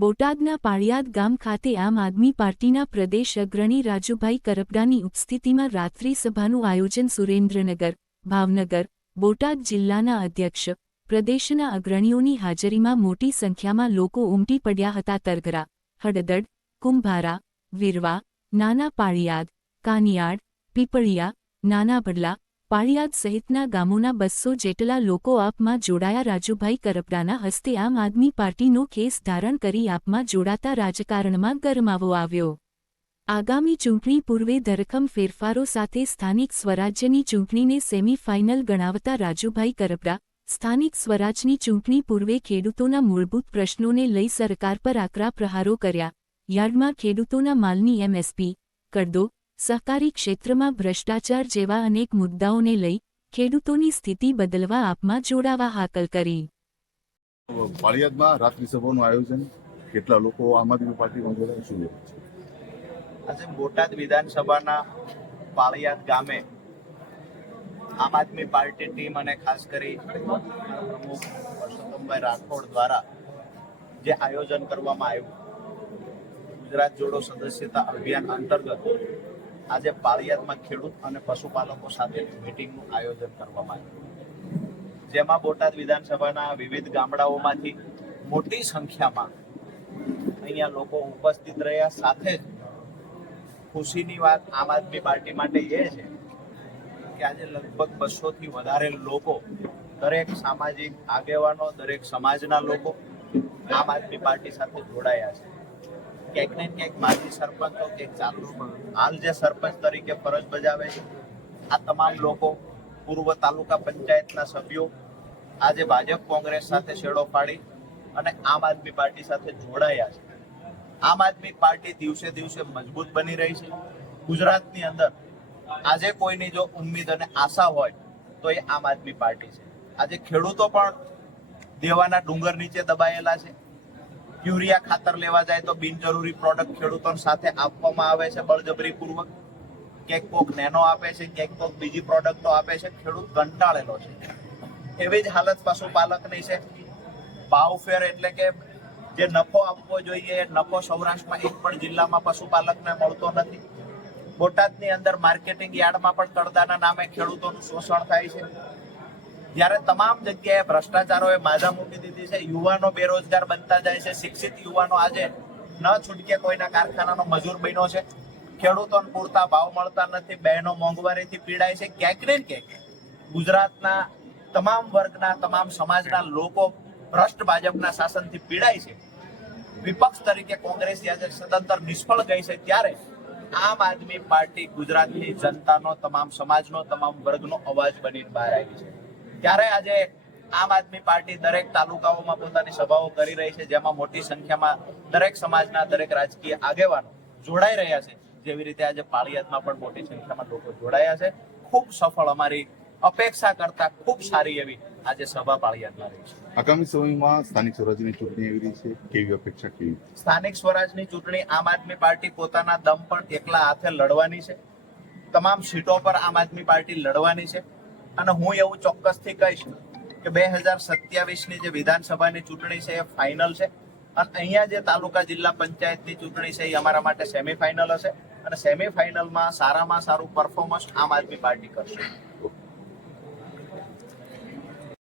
બોટાદના પાળિયાદ ગામ ખાતે આમ આદમી પાર્ટીના પ્રદેશ અગ્રણી રાજુભાઈ કરપડાની ઉપસ્થિતિમાં રાત્રિ સભાનું આયોજન સુરેન્દ્રનગર, ભાવનગર, બોટાદ જિલ્લાના અધ્યક્ષ, પ્રદેશના અગ્રણીઓની હાજરીમાં મોટી સંખ્યામાં લોકો ઉમટી પડ્યા હતા. તરગરા, હળદડ, કુંભારા, વિરવા, નાના પાળિયાદ, કાનિયાડ, પીપળિયા, નાના ભડલા, પાળિયાદ સહિતના ગામોના 200 જેટલા લોકો આપમાં જોડાયા. રાજુભાઈ કરપડાના હસ્તે આમ આદમી પાર્ટીનો ખેસ ધારણ કરી આપમાં જોડાતા રાજકારણમાં ગરમાવો આવ્યો. આગામી ચૂંટણી પૂર્વે ધરખમ ફેરફારો સાથે સ્થાનિક સ્વરાજ્યની ચૂંટણીને સેમી ફાઇનલ ગણાવતા રાજુભાઈ કરપડા, સ્થાનિક સ્વરાજની ચૂંટણી પૂર્વે ખેડૂતોના મૂળભૂત પ્રશ્નોને લઈ સરકાર પર આકરા પ્રહારો કર્યા. યાર્ડમાં ખેડૂતોના માલની એમએસપી, કડદો, સહકારી ક્ષેત્રમાં ભ્રષ્ટાચાર જેવા અનેક મુદ્દાઓને લઈ ખેડૂતોની સ્થિતિ બદલવા આપમાં જોડાવા હાકલ કરી. પાળિયાદમાં રાત્રિ સભાનું આયોજન, કેટલા લોકો આમ આદમી પાર્ટીમાં જોડાયા, શું આજે બોટાદ વિધાનસભાના પાળિયાદ ગામે આમ આદમી પાર્ટી ટીમ અને ખાસ કરી પ્રમુખ પરસોત્તમભાઈ રાઠોડ દ્વારા જે આયોજન કરવામાં આવ્યું, ગુજરાત જોડો સદસ્યતા અભિયાન અંતર્ગત આજે પાળિયાદમાં ખેડૂત અને પશુપાલકો સાથે મીટિંગનું આયોજન કરવામાં આવ્યું, જેમાં બોટાદ વિધાનસભાના વિવિધ ગામડાઓમાંથી મોટી સંખ્યામાં અહીંયા લોકો ઉપસ્થિત રહ્યા. સાથે જ ખુશીની વાત આમ આદમી પાર્ટી માટે એ છે કે આજે લગભગ 200 થી વધારે લોકો, દરેક સામાજિક આગેવાનો, દરેક સમાજના લોકો આમ આદમી પાર્ટી સાથે જોડાયા છે. ક્યાંક ને ક્યાંક માજી સરપંચો કે ચાલુ હાલ જે સરપંચ તરીકે ફરજ બજાવે છે આ તમામ લોકો, પૂર્વ તાલુકા પંચાયતના સભ્યો આજે ભાજપ કોંગ્રેસ સાથે છેડો પાડી અને આમ આદમી પાર્ટી સાથે જોડાયા છે. આમ આદમી પાર્ટી દિવસે દિવસે મજબૂત બની રહી છે. ગુજરાતની અંદર આજે કોઈની જો ઉમ્મીદ અને આશા હોય તો એ આમ આદમી પાર્ટી છે. આજે ખેડૂતો પણ દેવાના ડુંગર નીચે દબાયેલા છે. યુરિયા ખાતર લેવા જાય તો બિનજરૂરી પ્રોડક્ટ ખેડૂતો સાથે આપવામાં આવે છે બળજબરીપૂર્વક. ક્યાંક કોક નેનો આપે છે, ક્યાંક કોક બીજી પ્રોડક્ટો આપે છે. ખેડૂત કંટાળેલો છે. એવી જ હાલત પશુપાલકની છે. ભાવફેર એટલે કે જે નફો આપવો જોઈએ એ નફો સૌરાષ્ટ્રમાં એક પણ જિલ્લામાં પશુપાલકને મળતો નથી. બોટાદની અંદર માર્કેટિંગ યાર્ડમાં પણ તળદાના નામે ખેડૂતોનું શોષણ થાય છે. જ્યારે તમામ જગ્યાએ ભ્રષ્ટાચારોએ માજા મૂકી દીધી છે. યુવાનો બેરોજગાર બનતા જાય છે. શિક્ષિત યુવાનો આજે ન છૂટકે કોઈના કારખાનાનો મજૂર બન્યો છે. ખેડૂતોને પૂરતા ભાવ મળતા નથી. બહેનો મોંઘવારીથી પીડાય છે. ક્યાંક ને ક્યાંક ગુજરાતના તમામ વર્ગના, તમામ સમાજના લોકો ભ્રષ્ટ ભાજપના શાસનથી પીડાય છે. વિપક્ષ તરીકે કોંગ્રેસ આજે સદંતર નિષ્ફળ ગઈ છે, ત્યારે આમ આદમી પાર્ટી ગુજરાતની જનતાનો, તમામ સમાજનો, તમામ વર્ગનો અવાજ બનીને બહાર આવી છે. ત્યારે આજે આમ આદમી પાર્ટી દરેક તાલુકાઓમાં પોતાની સભાઓ કરી રહી છે, જેમાં મોટી સંખ્યામાં દરેક સમાજના, દરેક રાજકીય આગેવાનો જોડાઈ રહ્યા છે. જેવી રીતે આજે પાળિયાદમાં પણ મોટી સંખ્યામાં લોકો જોડાયા છે. ખૂબ સફળ, અમારી અપેક્ષા કરતા ખૂબ સારી એવી આજે સભા પાળિયાદમાં રહી છે. આગામી સમયમાં સ્થાનિક સ્વરાજ્યની ચૂંટણી આવી રહી છે, કેવી અપેક્ષા, કેવી? સ્થાનિક સ્વરાજની ચૂંટણી આમ આદમી પાર્ટી પોતાના દમ પર એકલા હાથે લડવાની છે. તમામ સીટો પર આમ આદમી પાર્ટી લડવાની છે. અને હું એવું ચોક્કસથી કહીશ કે 2027ની જે વિધાનસભાની ચૂંટણી છે એ ફાઇનલ છે. અને અહીંયા જે તાલુકા જિલ્લા પંચાયતની ચૂંટણી છે એ અમારા માટે સેમીફાઇનલ હશે. અને સેમીફાઇનલમાં સારામાં સારું પરફોર્મન્સ આમ આદમી પાર્ટી કરશે.